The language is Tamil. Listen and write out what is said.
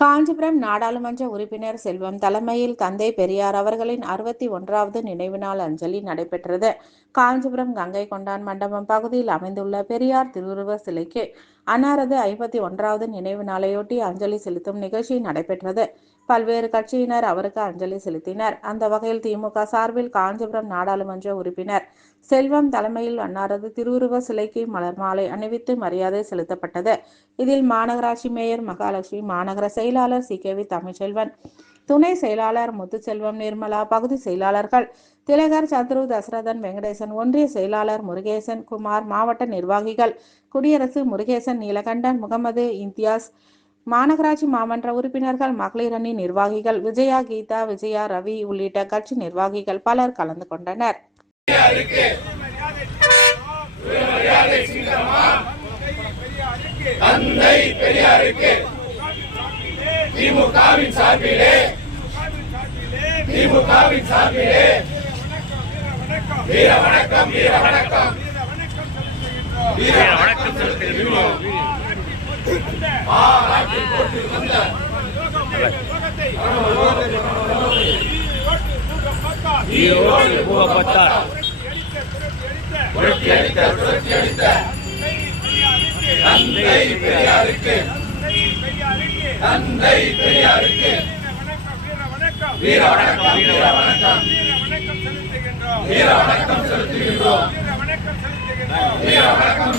காஞ்சிபுரம் நாடாளுமன்ற உறுப்பினர் செல்வம் தலைமையில் தந்தை பெரியார் அவர்களின் அறுபத்தி ஒன்றாவது நினைவு நாள் அஞ்சலி நடைபெற்றது. காஞ்சிபுரம் கங்கை கொண்டான் மண்டபம் பகுதியில் அமைந்துள்ள பெரியார் திருவுருவ சிலைக்கு அன்னாரது ஐம்பத்தி ஒன்றாவது நினைவு நாளையொட்டி அஞ்சலி செலுத்தும் நிகழ்ச்சி நடைபெற்றது. பல்வேறு கட்சியினர் அவருக்கு அஞ்சலி செலுத்தினர். அந்த வகையில் திமுக சார்பில் காஞ்சிபுரம் நாடாளுமன்ற உறுப்பினர் செல்வம் தலைமையில் அன்னாரது திருவுருவ சிலைக்கு மலர் மாலை அணிவித்து மரியாதை செலுத்தப்பட்டது. இதில் மாநகராட்சி மேயர் மகாலட்சுமி மாநகர செயலாளர் சி. கே. வி. தமிழ்ச்செல்வன் துணை செயலாளர் முத்துச்செல்வம் நிர்மலா பகுதி செயலாளர்கள் திலகர் சத்ரு தசரதன் வெங்கடேசன் ஒன்றிய செயலாளர் முருகேசன் குமார் மாவட்ட நிர்வாகிகள் குடியரசு முருகேசன் நீலகண்டன் முகமது இம்தியாஸ் மாநகராட்சி மாமன்ற உறுப்பினர்கள் மகளிர் அணி நிர்வாகிகள் விஜயா கீதா விஜயா ரவி உள்ளிட்ட கட்சி நிர்வாகிகள் பலர் கலந்து கொண்டனர். தந்தை பெரியாருக்கு திமுகவின் சார்பிலே திமுகவின் சார்பிலே வீர வணக்கம் வீர வணக்கம் வீர வணக்கம் வந்த ஈரோடு பூவப்பட்டார் புரட்சி அடித்த புரட்சி அடித்த தந்தை பெரியாருக்கு தந்தை பெரியாருக்கு வீர வணக்கம் வீர வணக்கம் வீர வணக்கம் செலுத்துகின்றோம். வீர வணக்கம்